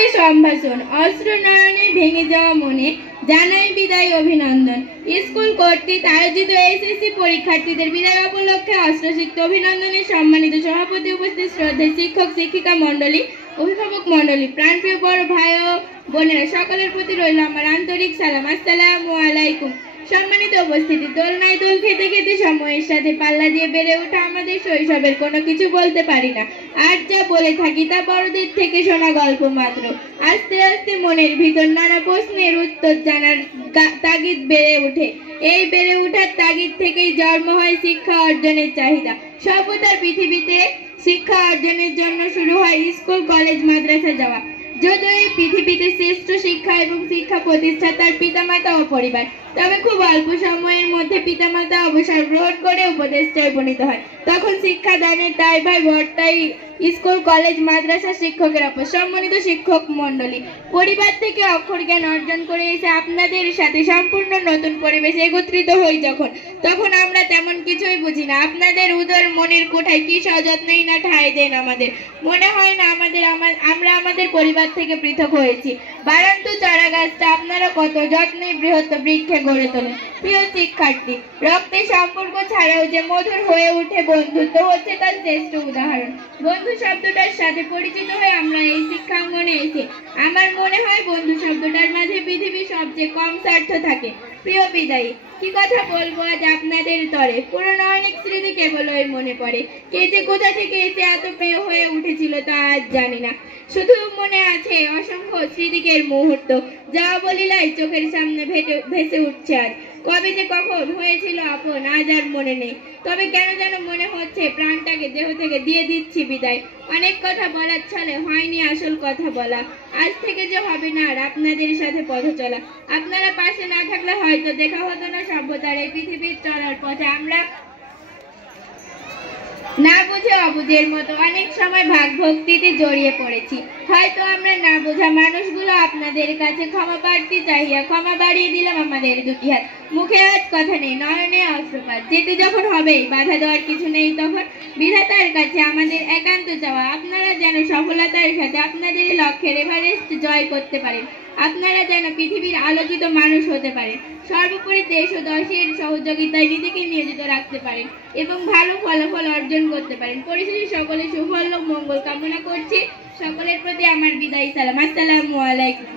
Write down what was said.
হবে সম্ভাষণ, অস্ত্র নয়নে ভেঙে যাওয়া মনে জানাই বিদায় অভিনন্দন। স্কুল কর্তৃক আয়োজিত এসএসসি পরীক্ষার্থীদের বিদায় উপলক্ষে অস্ত্রসিক্ত অভিনন্দনের সম্মানিত সভাপতি, উপস্থিত শ্রদ্ধেয় শিক্ষক শিক্ষিকা মণ্ডলী, অভিভাবক মণ্ডলী, প্রাণপ্রিয় বড় ভাই ও বোনেরা, সকলের প্রতি রইল আমার আন্তরিক সালাম। আসসালামু আলাইকুম। সম্মানিত উপস্থিতি, দোলনায় দোল খেতে খেতে সময়ের সাথে পাল্লা দিয়ে বেড়ে ওঠা আমাদের শৈশবের কোনো কিছু বলতে পারি না। আর যা বলে থাকি তা বড়দের থেকে শোনা গল্প মাত্র। আস্তে আস্তে মনের ভিতর নানা প্রশ্নের উত্তর জানার তাগিদ বেড়ে ওঠে। এই বেড়ে ওঠার তাগিদ থেকেই জন্ম হয় শিক্ষা অর্জনের চাহিদা। সভ্যতার পৃথিবীতে শিক্ষা অর্জনের জন্য শুরু হয় স্কুল কলেজ মাদ্রাসা যাওয়া। যদিও এই পৃথিবীতে শ্রেষ্ঠ শিক্ষা এবং শিক্ষা প্রতিষ্ঠাতার পিতামাতা ও পরিবার, তবে খুব অল্প সময়ের মধ্যে পিতামাতা অবসর গ্রহণ করে উপদেষ্টায় উপনীত হয়। তখন শিক্ষাদানের দায়ভার বর্তায় স্কুল কলেজ মাদ্রাসা শিক্ষকের উপর। সম্মানিত শিক্ষক মণ্ডলী, পরিবার থেকে অক্ষর জ্ঞান অর্জন করে এসে আপনাদের সাথে সম্পূর্ণ নতুন পরিবেশে একত্রিত হই তখন আমরা তেমন কিছুই বুঝি না। আপনাদের উদর মনের কোঠায় কি সযত্নেই না ঠাঁই দেন আমাদের। মনে হয় না আমরা আমাদের পরিবার থেকে পৃথক হয়েছি। বারান্ত চারা গাছটা আপনারা কত যত্নে বৃহৎ বৃক্ষে গড়ে তোলেন। প্রিয় শিক্ষার্থী, রক্তের সম্পর্ক ছাড়াও যে মধুর হয়ে ওঠে বন্ধুত্ব হচ্ছে তার শ্রেষ্ঠ উদাহরণ। বন্ধু শব্দটার সাথে পরিচিত হয়ে আমরা এই শিক্ষাঙ্গনে এসে আমার মনে হয় বন্ধু শব্দটার মাঝে পৃথিবীর সবচেয়ে কম স্বার্থ থাকে। প্রিয় বিদায়ী, কি কথা বলবো আজ আপনাদের তরে। পুরনো অনেক স্মৃতি কেবলই মনে পড়ে। কে যে কোথা থেকে এসে এত প্রিয় হয়ে উঠেছিল তা আজ জানি না। শুধু মনে আছে অসংখ্য স্মৃতিকের মুহূর্ত, যা বলিলাই চোখের সামনে ভেসে উঠছে আজ। কবে যে কখন হয়েছিল আপন আজ আর মনে নেই। তবে কেন যেন মনে হচ্ছে প্রাণটাকে দেহ থেকে দিয়ে দিচ্ছি বিদায়। অনেক কথা বলার ছলে হয়নি আসল কথা বলা। আজ থেকে যে হবে না আর আপনাদের সাথে পথ চলা। আপনারা পাশে না থাকলে হয়তো দেখা হতো না সভ্যতার এই পৃথিবীর চলার পথে। আমরা না বুঝে অবুঝের মতো অনেক সময় ভাগ ভক্তিতে জড়িয়ে পড়েছি। হয়তো আমরা না বোঝা মানুষগুলো আপনাদের কাছে ক্ষমা প্রার্থী চাহিয়া ক্ষমা বাড়িয়ে দিলাম আমাদের দুটি হাত। মুখে আজ কথা নেই, নয়নে অস্ত্রপাত। যেতে যখন হবে বাধা দেওয়ার কিছু নেই, তখন বিধাতার কাছে আমাদের একান্ত চাওয়া আপনারা যেন সফলতার সাথে আপনাদের লক্ষ্যের এভারেস্ট জয় করতে পারেন। আপনারা যেন পৃথিবীর আলোকিত মানুষ হতে পারেন। সর্বোপরি দেশ ও দশের সহযোগিতায় নিজেকে নিয়োজিত রাখতে পারেন এবং ভালো ফলাফল অর্জন করতে পারেন। পরিশেষে সকলে সুফল ও মঙ্গল কামনা করছি। সকলের প্রতি আমার বিদায়ী সালাম। আসসালামু আলাইকুম।